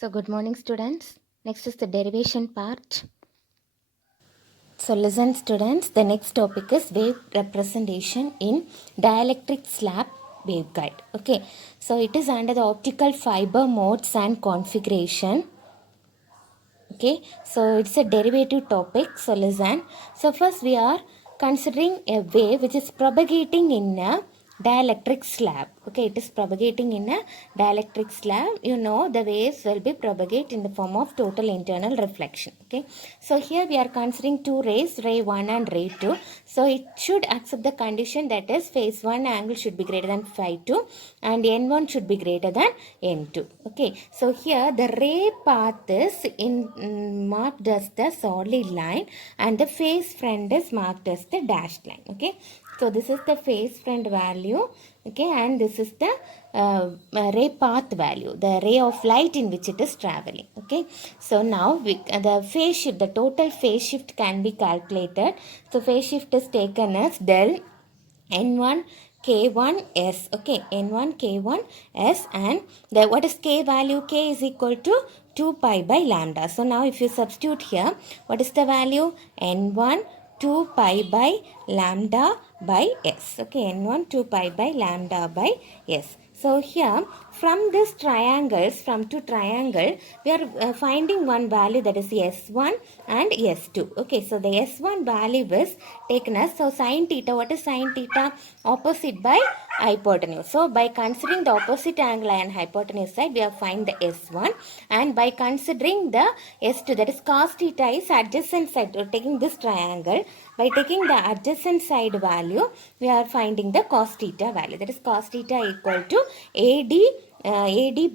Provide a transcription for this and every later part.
So good morning students. Next is the derivation part. So listen students, the next topic is wave representation in dielectric slab waveguide. Okay, so it is under the optical fiber modes and configuration. Okay, so it's a derivative topic. So listen. So first we are considering a wave which is propagating in a dielectric slab. Okay, it is propagating in a dielectric slab. You know the waves will be propagate in the form of total internal reflection. Okay, so here we are considering two rays, ray 1 and ray 2. So it should accept the condition that is phase 1 angle should be greater than phi 2 and n1 should be greater than n2. Okay, so here the ray path is marked as the solid line and the phase front is marked as the dashed line. Okay, so this is the phase front value. Okay, and this is the ray path value, the ray of light in which it is traveling. Okay, so now the phase shift, the total phase shift can be calculated. So phase shift is taken as del n1 k1 s. Okay, n1 k1 s, and the what is k value? K is equal to 2 pi by lambda. So now if you substitute here, what is the value? N1 2 pi by lambda by s. Okay, n1 2 pi by lambda by s. So here from this triangles, from two triangle, we are finding one value, that is S1 and S2. Okay, so the S1 value is taken as, so sine theta, what is sine theta? Opposite by hypotenuse. So by considering the opposite angle and hypotenuse side, we have find the S1, and by considering the S2, that is cos theta is adjacent side, or taking this triangle, by taking the adjacent side value, we are finding the cos theta value, that is cos theta equal to AD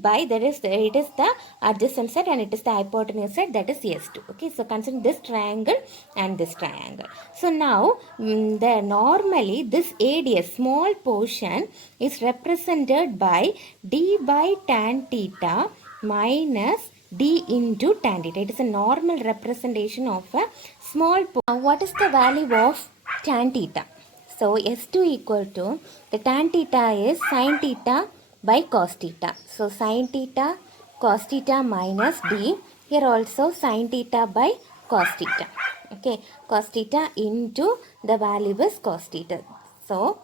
by, that is it is the adjacent side and it is the hypotenuse side, that is S2. Okay, so considering this triangle and this triangle. So now the normally this AD, a small portion, is represented by d by tan theta minus d into tan theta. It is a normal representation of a small portion. What is the value of tan theta? So S2 equal to, the tan theta is sin theta by cos theta. So sin theta cos theta minus d. Here also sin theta by cos theta. Okay, cos theta into the value is cos theta. So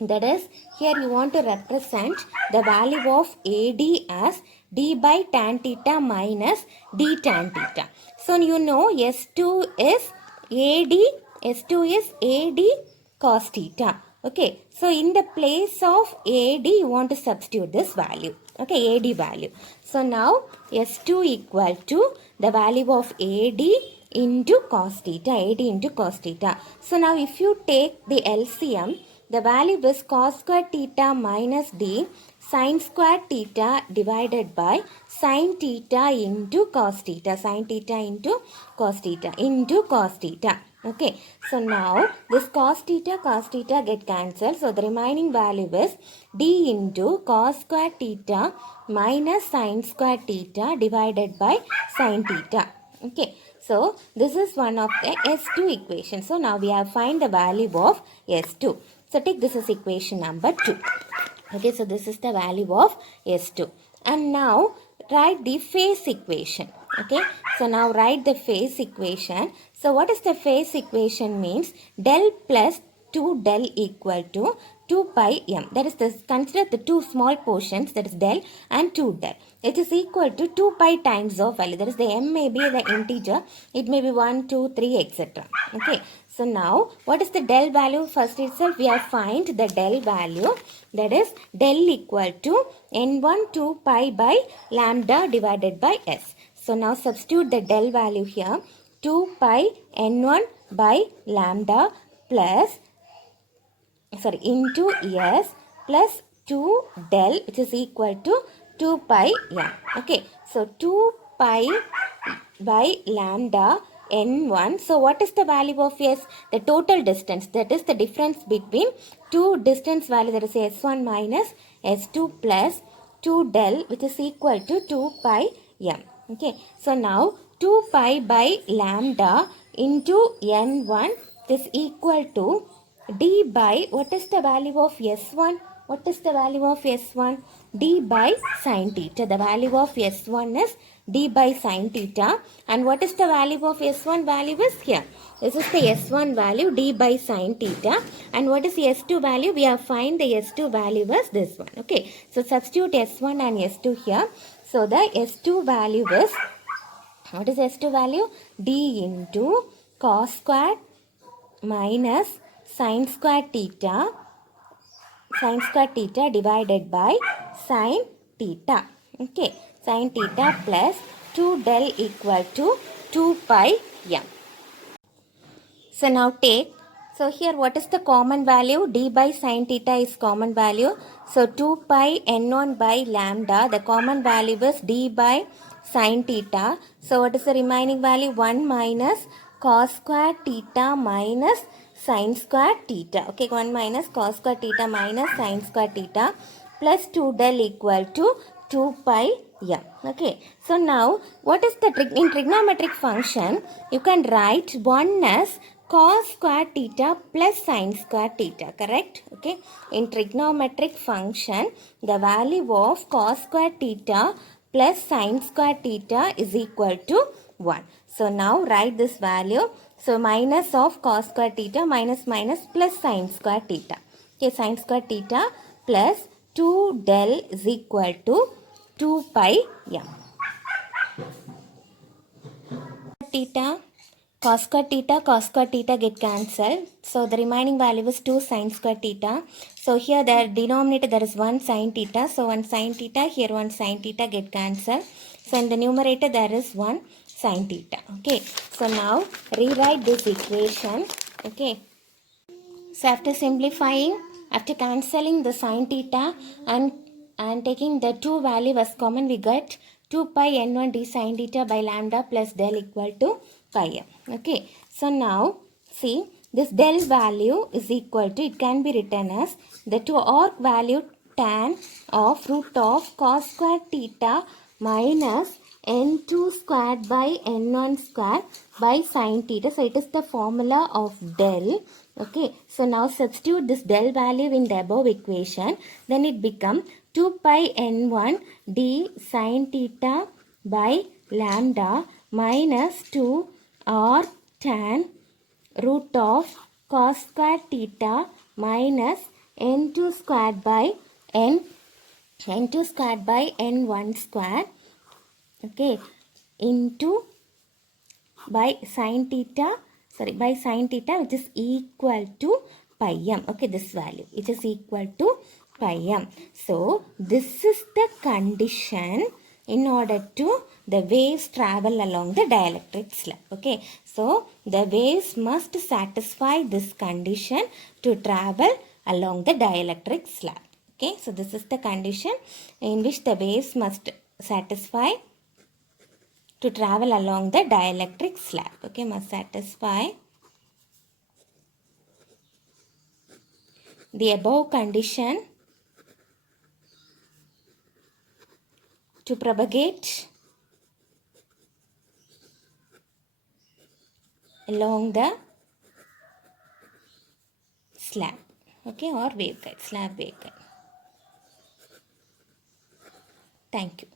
that is, here you want to represent the value of AD as d by tan theta minus d tan theta. So you know S2 is AD, S2 is AD cos theta. Okay, so in the place of AD you want to substitute this value. Okay, AD value. So now S2 equal to the value of AD into cos theta, AD into cos theta. So now if you take the LCM, the value is cos square theta minus d sin square theta divided by sin theta into cos theta, sin theta into cos theta into cos theta. Okay, so now this cos theta get cancelled. So the remaining value is d into cos square theta minus sin square theta divided by sin theta. Okay, so this is one of the S2 equation. So now we have find the value of S2. So take this as equation number 2. Okay, so this is the value of S2. And now write the phase equation. Okay, so now write the phase equation. So what is the phase equation means? Del plus 2 del equal to 2 pi m. That is this, consider the two small portions, that is del and 2 del. It is equal to 2 pi times of value. That is the m may be the integer. It may be 1, 2, 3, etc. Okay. So now what is the del value? First itself we have find the del value, that is del equal to n1 2 pi by lambda divided by s. So now substitute the del value here, 2 pi n1 by lambda plus into s plus 2 del, which is equal to 2 pi m. Okay, so 2 pi by lambda n1. So what is the value of s? The total distance, that is the difference between two distance value, that is s1 minus s2 plus 2 del, which is equal to 2 pi m. Okay, so now 2 pi by lambda into n1 is equal to d by, what is the value of s1? What is the value of s1? d by sine theta. The value of S1 is d by sine theta. And what is the value of S1? Value is here. This is the S1 value, d by sine theta. And what is the S2 value? We have find the S2 value as this one. Okay. So substitute S1 and S2 here. So the S2 value is, what is S2 value? D into cos squared minus sine squared theta divided by sine theta. Okay, sine theta plus 2 del equal to 2 pi m. So now take, so here what is the common value? D by sine theta is common value. So 2 pi n1 by lambda, the common value is d by sine theta. So what is the remaining value? 1 minus cos square theta minus sine square theta. Okay, 1 minus cos square theta minus sine square theta plus 2 del equal to 2 pi m. Okay, so now what is the in trigonometric function? You can write 1 as cos square theta plus sine square theta, correct? Okay, in trigonometric function, the value of cos square theta plus sine square theta is equal to 1. So now write this value. So minus of cos square theta minus plus sine square theta. Okay, sine square theta plus 2 del is equal to 2 pi m. Cos square theta get cancelled. So the remaining value is 2 sine square theta. So here the denominator there is 1 sine theta. So 1 sine theta, here 1 sine theta get cancelled. So in the numerator there is 1 sine theta. Okay. So now rewrite this equation. Okay. So after simplifying, after cancelling the sine theta and taking the two value as common, we get 2 pi n1 d sine theta by lambda plus del equal to pi m. Okay. So now see this del value is equal to, it can be written as the 2 arc value tan of root of cos square theta minus n2 squared by n1 square by sine theta. So it is the formula of del. Okay, so now substitute this del value in the above equation. Then it becomes 2 pi n1 d sine theta by lambda minus 2 or tan root of cos square theta minus n2 squared by n2 squared by n1 square. Okay, into by sine theta, by sine theta, which is equal to pi m. Okay, this value, it is equal to pi m. So this is the condition in order to the waves travel along the dielectric slab. Okay, so the waves must satisfy this condition to travel along the dielectric slab. Okay, so this is the condition in which the waves must satisfy to travel along the dielectric slab. Okay, must satisfy the above condition to propagate along the slab. Okay, or waveguide, slab waveguide. Thank you.